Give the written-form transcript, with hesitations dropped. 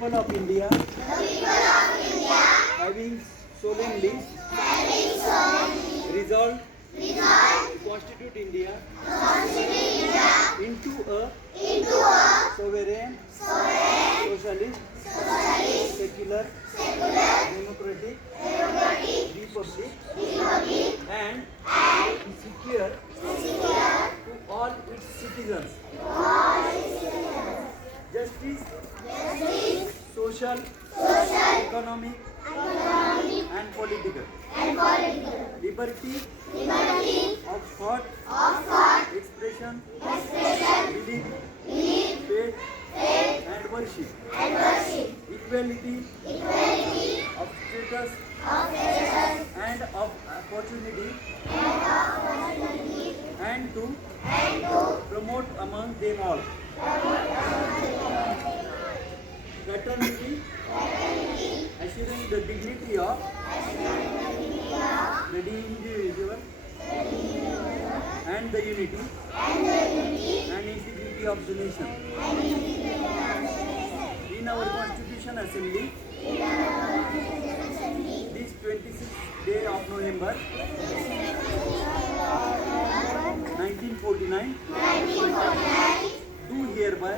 people of India, having solemnly resolved to constitute India into a sovereign, socialist, secular, democratic republic, and secure to all its citizens. Justice, social, economic, and political. Liberty of thought, expression, belief, faith, and worship. Equality of status and of opportunity, and to promote among them all fraternity, assuring the dignity of the individual and the unity and integrity of the nation. In our Constitution Assembly, this 26th day of November 1949, do hereby